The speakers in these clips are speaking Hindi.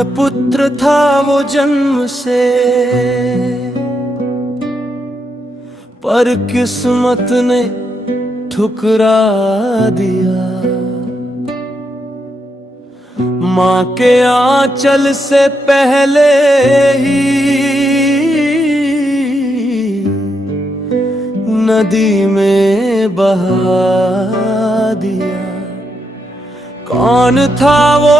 सूर्य पुत्र था वो जन्म से, पर किस्मत ने ठुकरा दिया। माँ के आंचल से पहले ही नदी में बहा दिया। कौन था वो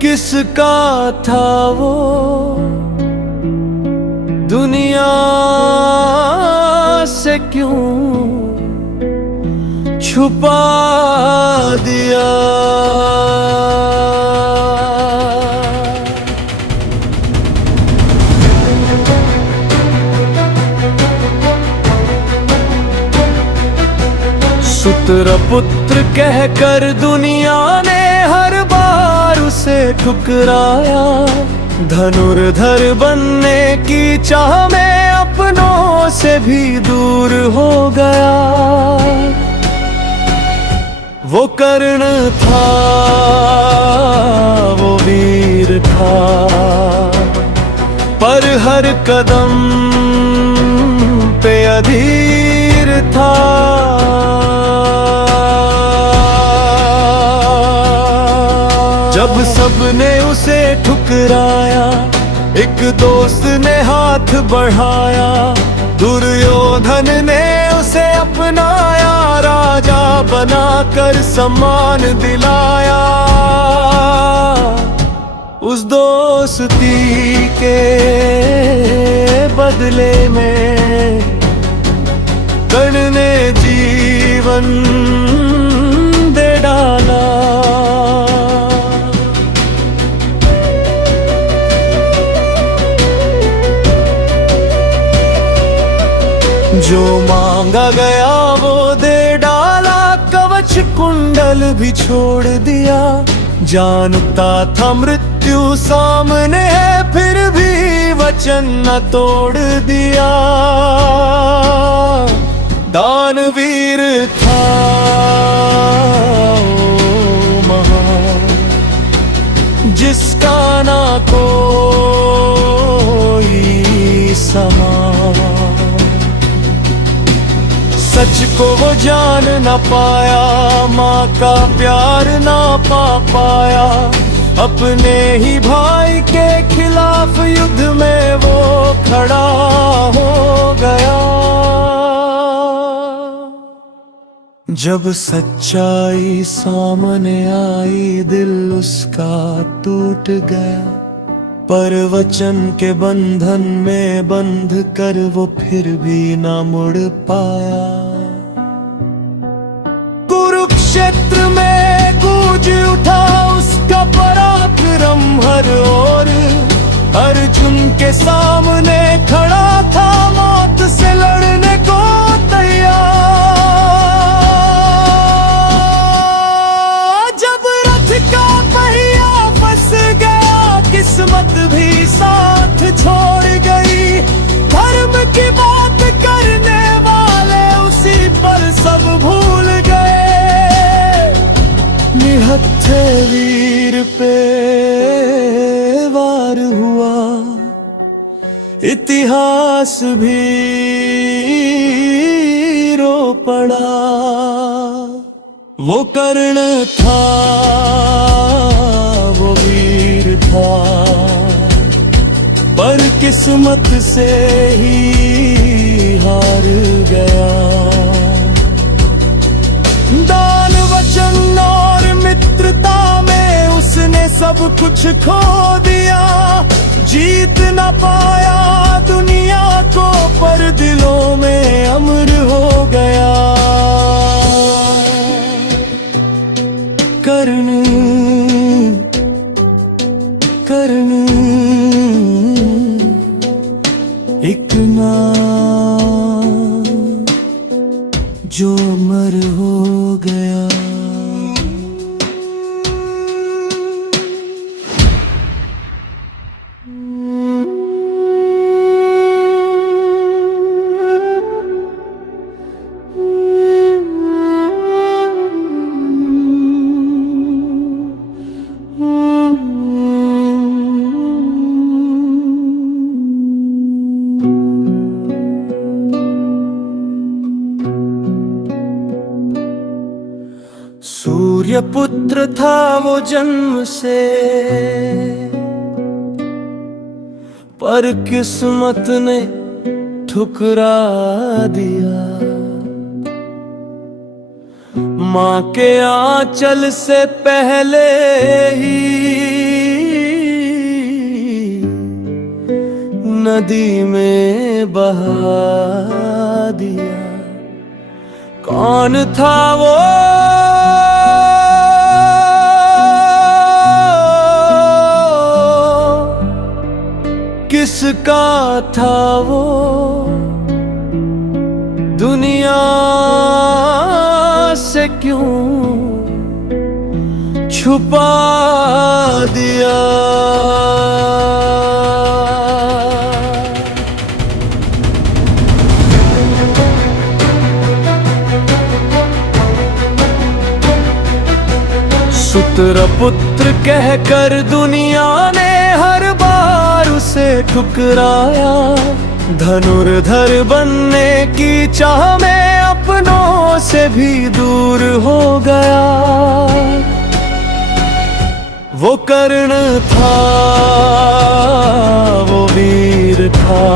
किसका था वो, दुनिया से क्यों छुपा दिया। सूत्र पुत्र कहकर दुनिया ने हर बार उसे ठुकराया। धनुर्धर बनने की चाह में अपनों से भी दूर हो गया। वो कर्ण था, वो वीर था, पर हर कदम पे अधीर था। जब सबने उसे ठुकराया, एक दोस्त ने हाथ बढ़ाया। दुर्योधन ने उसे अपनाया, राजा बनाकर सम्मान दिलाया। उस दोस्ती के बदले में कर्ण ने जीवन दे डाला। जो मांगा गया वो दे डाला, कवच कुंडल भी छोड़ दिया। जानता था मृत्यु सामने है, फिर भी वचन न तोड़ दिया। दानवीर था ओ महान, जिसका ना कोई समान। सच को वो जान न पाया, माँ का प्यार ना पा पाया। अपने ही भाई के खिलाफ युद्ध में वो खड़ा हो गया। जब सच्चाई सामने आई, दिल उसका टूट गया। पर वचन के बंधन में बंध कर वो फिर भी ना मुड़ पाया। कुरुक्षेत्र में गूंज उठा उसका पराक्रम हर ओर। अर्जुन के सामने खड़ा था, मौत से लड़ने को तैयार। जब रथ का पहिया फंस गया, किस्मत भी साथ छोड़ गई। धर्म की बात करने वाले उसी पर सब भूल गए। निहत्थे वीर पे वार हुआ, इतिहास भी रो पड़ा। वो कर्ण था, वो वीर था, पर किस्मत से ही हार गया। दान वचन और मित्रता में उसने सब कुछ खो दिया। जीत न पाया दुनिया को, पर दिलों में अमर हो गया। कर्ण कर्ण एक नाम जो अमर हो गया। सूर्य पुत्र था वो जन्म से, पर किस्मत ने ठुकरा दिया। माँ के आंचल से पहले ही नदी में बहा दिया। कौन था वो किसका था वो, दुनिया से क्यों छुपा दिया। सूत्र पुत्र कहकर दुनिया ने हर बार उसे ठुकराया। धनुर्धर बनने की चाह में अपनों से भी दूर हो गया। वो कर्ण था, वो वीर था,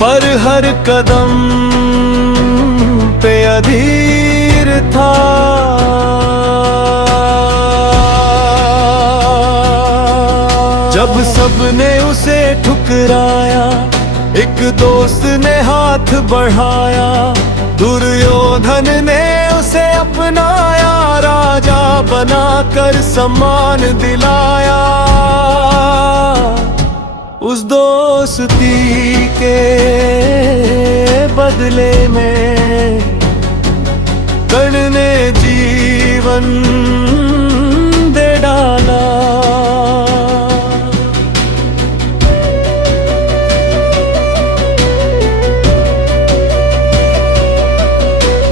पर हर कदम पे अधीर था। जब सबने उसे ठुकराया, एक दोस्त ने हाथ बढ़ाया। दुर्योधन ने उसे अपनाया, राजा बनाकर सम्मान दिलाया। उस दोस्ती के बदले में कर्ण ने जीवन दे डाला।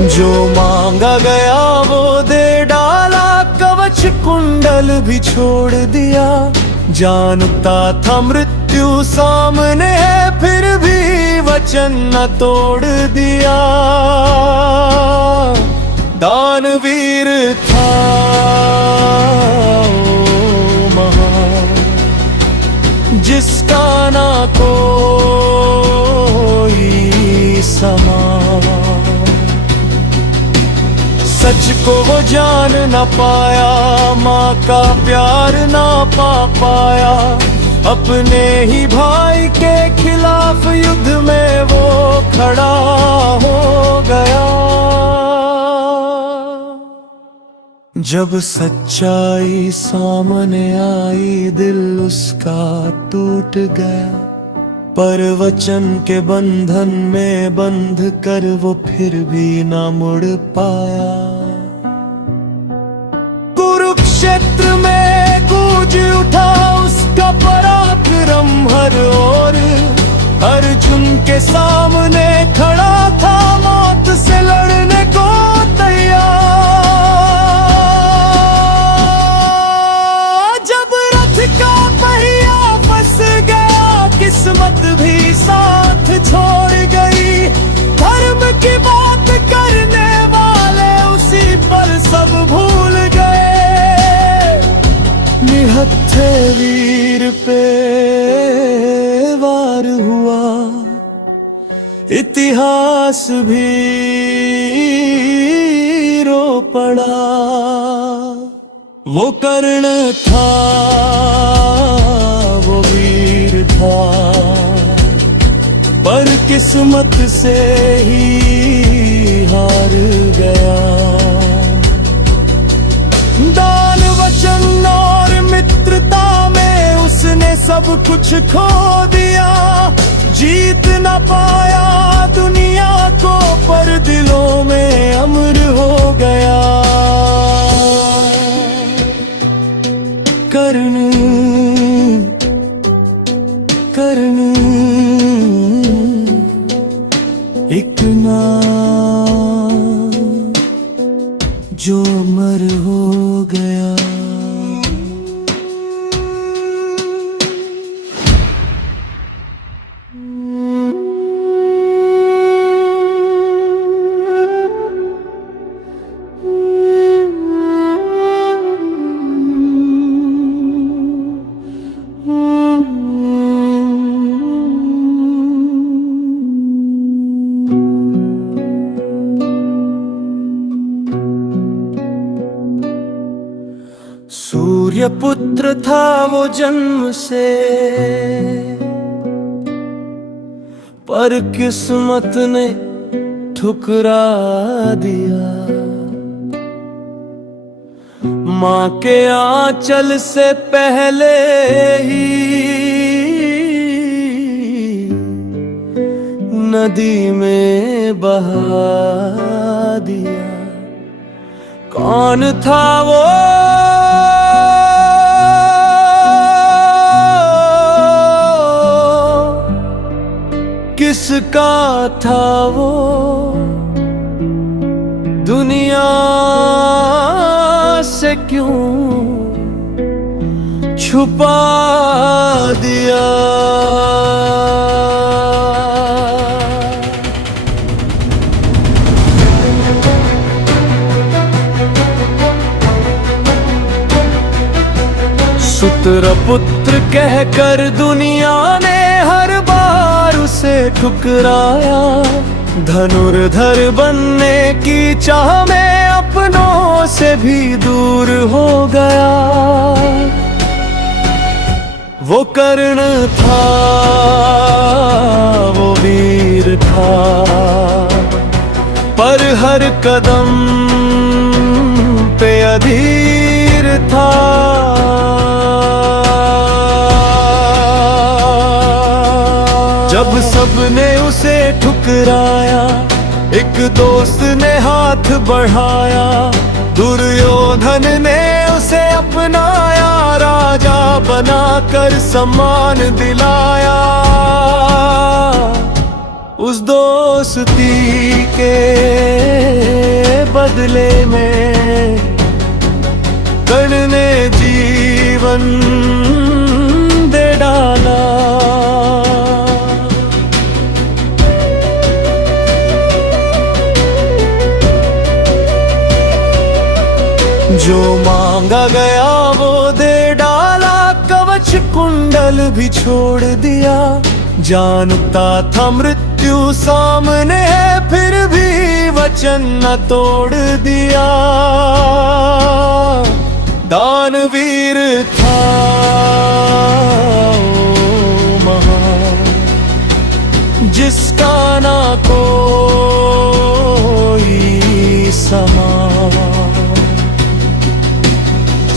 जो मांगा गया वो दे डाला, कवच कुंडल भी छोड़ दिया। जानता था मृत्यु सामने है, फिर भी वचन न तोड़ दिया। दानवीर था ओ महान, जिसका ना कोई समान। सच को वो जान न पाया, माँ का प्यार ना पा पाया। अपने ही भाई के खिलाफ युद्ध में वो खड़ा हो गया। जब सच्चाई सामने आई, दिल उसका टूट गया। पर वचन के बंधन में बंध कर वो फिर भी ना मुड़ पाया। कुरुक्षेत्र में गूंज उठा उसका पराक्रम हर ओर। अर्जुन के सामने खड़ा था, मौत से लड़ने को तैयार। जब रथ का पहिया फंस गया, किस्मत भी साथ छोड़ गई। धर्म की बात करने वाले उसी पर सब भूल गए। निहत्थे वीर पे वार हुआ, इतिहास भी रो पड़ा। वो कर्ण था, वो वीर था, पर किस्मत से ही हार गया। दान वचन और मित्रता में उसने सब कुछ खो दिया। जीत न पाया दुनिया को, पर दिलों में अमर हो गया। कर्ण कर्ण एक नाम जो अमर हो गया। सूर्य पुत्र था वो जन्म से, पर किस्मत ने ठुकरा दिया। माँ के आंचल से पहले ही नदी में बहा दिया। कौन था वो किसका था वो, दुनिया से क्यों छुपा दिया। सुत्र पुत्र कहकर दुनिया ने हर बार उसे ठुकराया। धनुर्धर बनने की चाह में अपनों से भी दूर हो गया। वो कर्ण था, वो वीर था, पर हर कदम पे अधीर था। जब सबने उसे ठुकराया, एक दोस्त ने हाथ बढ़ाया। दुर्योधन ने उसे अपनाया, राजा बनाकर सम्मान दिलाया। उस दोस्ती के बदले में कर्ण ने जीवन दे डाला। जो मांगा गया वो दे डाला, कवच कुंडल भी छोड़ दिया। जानता था मृत्यु सामने है, फिर भी वचन न तोड़ दिया। दानवीर था ओ महान, जिसका ना कोई समान।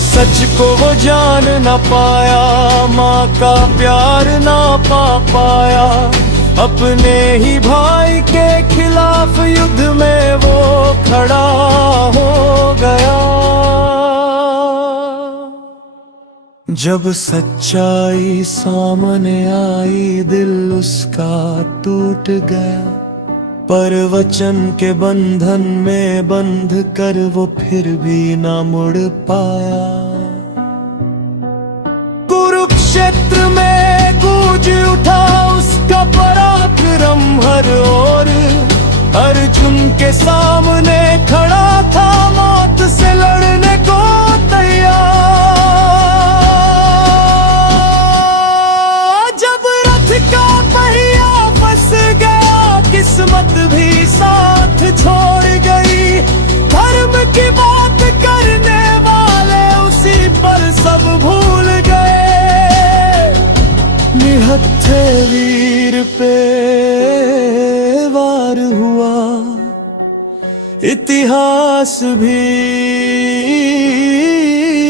सच को वो जान न पाया, माँ का प्यार ना पा पाया। अपने ही भाई के खिलाफ युद्ध में वो खड़ा हो गया। जब सच्चाई सामने आई, दिल उसका टूट गया। पर वचन के बंधन में बंध कर वो फिर भी ना मुड़ पाया। कुरुक्षेत्र में गूंज उठा उसका पराक्रम हर ओर। अर्जुन के सामने खड़ा था, मौत से लड़ने को तैयार। जब रथ का पहिया फंस गया, किस्मत भी साथ छोड़ गई। धर्म की बात करने वाले उसी पर सब भूल गए। निहत्थे वीर पे वार हुआ, इतिहास भी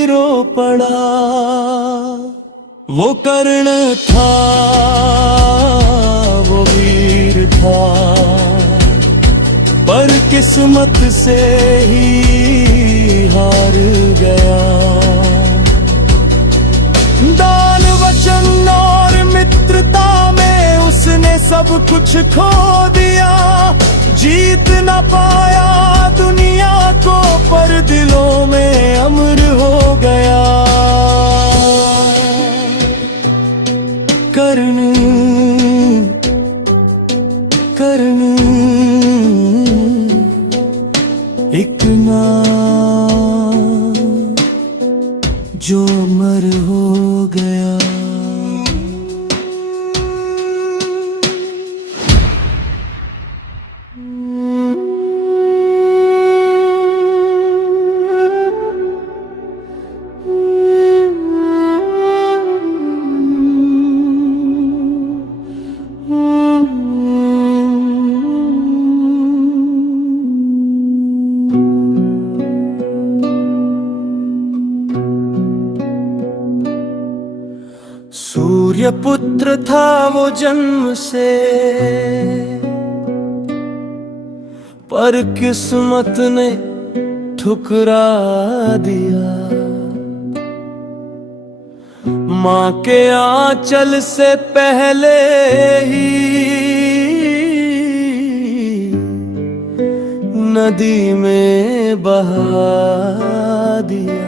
रो पड़ा। वो कर्ण था, वो वीर था, पर किस्मत से ही हार गया। दान वचन और मित्रता में उसने सब कुछ खो दिया। जीत न पाया दुनिया को, पर दिलों में अमर हो गया। कर्ण कर्ण एक नाम जो अमर हो गया। सूर्य पुत्र था वो जन्म से, पर किस्मत ने ठुकरा दिया। माँ के आंचल से पहले ही नदी में बहा दिया।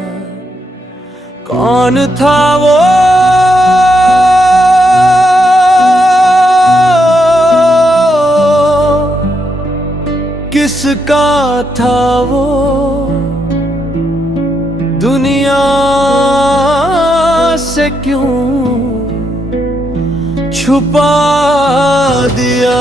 कौन था वो किसका था वो, दुनिया से क्यों छुपा दिया।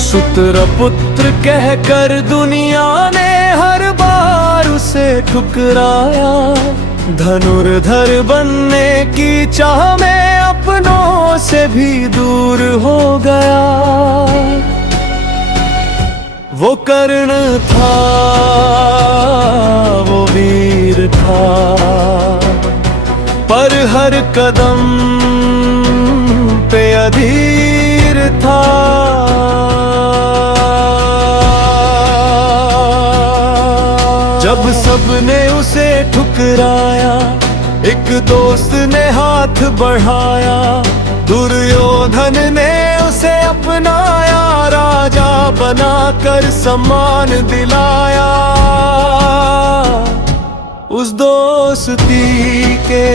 सुत्र पुत्र कहकर दुनिया ने हर बार उसे ठुकराया। धनुर्धर बनने की चाह में अपनों से भी दूर हो गया। वो कर्ण था, वो वीर था, पर हर कदम पे अधीर था। जब सबने उसे ठुकराया, एक दोस्त ने हाथ बढ़ाया। दुर्योधन ने उसे अपनाया, राजा बनाकर सम्मान दिलाया। उस दोस्ती के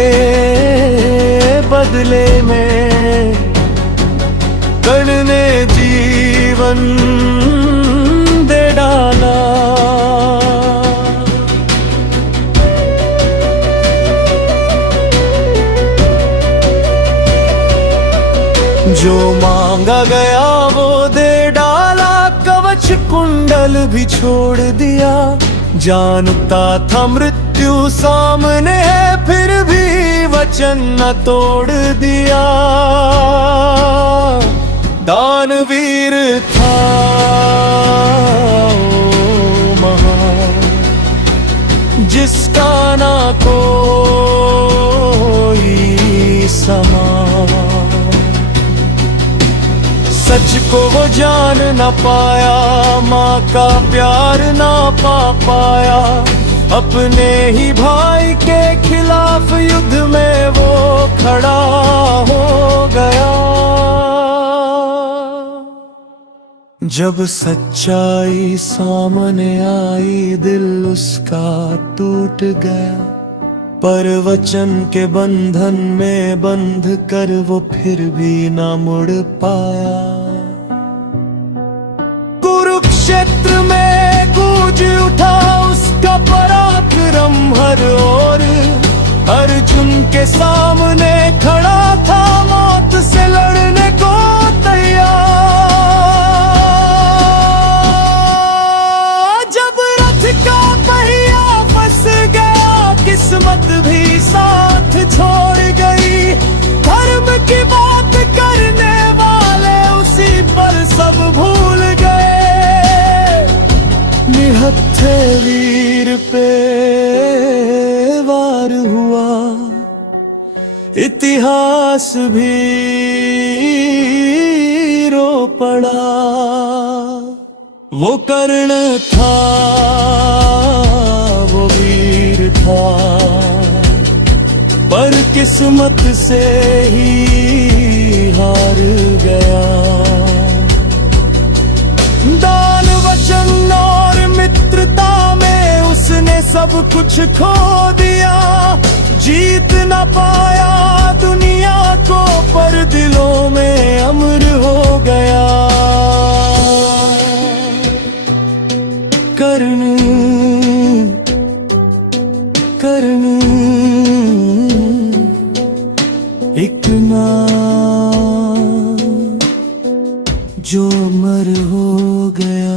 बदले में कर्ण ने जीवन दे डाला। जो मांगा गया वो दे डाला, कवच कुंडल भी छोड़ दिया। जानता था मृत्यु सामने है, फिर भी वचन न तोड़ दिया। दानवीर था ओ महान, जिसका ना कोई समान। सच को वो जान न पाया, माँ का प्यार ना पा पाया। अपने ही भाई के खिलाफ युद्ध में वो खड़ा हो गया। जब सच्चाई सामने आई, दिल उसका टूट गया। पर वचन के बंधन में बंध कर वो फिर भी ना मुड़ पाया। कुरुक्षेत्र में गूंज उठा उसका पराक्रम हर ओर। अर्जुन के सामने खड़ा था, मौत से लड़ने को तैयार। जब रथ का पहिया फंस गया, किस्मत भी साथ छोड़ गई। धर्म की बात करने वाले उसी पर सब भूल गए। निहत्थे वीर पे वार हुआ, इतिहास भी रो पड़ा। वो कर्ण था, वो वीर था, पर किस्मत से ही हार गया। दान वचन और मित्रता में उसने सब कुछ खो दिया। जीत न पाया दुनिया को, पर दिलों में अमर हो गया। कर्ण कर्ण एक नाम जो अमर हो गया।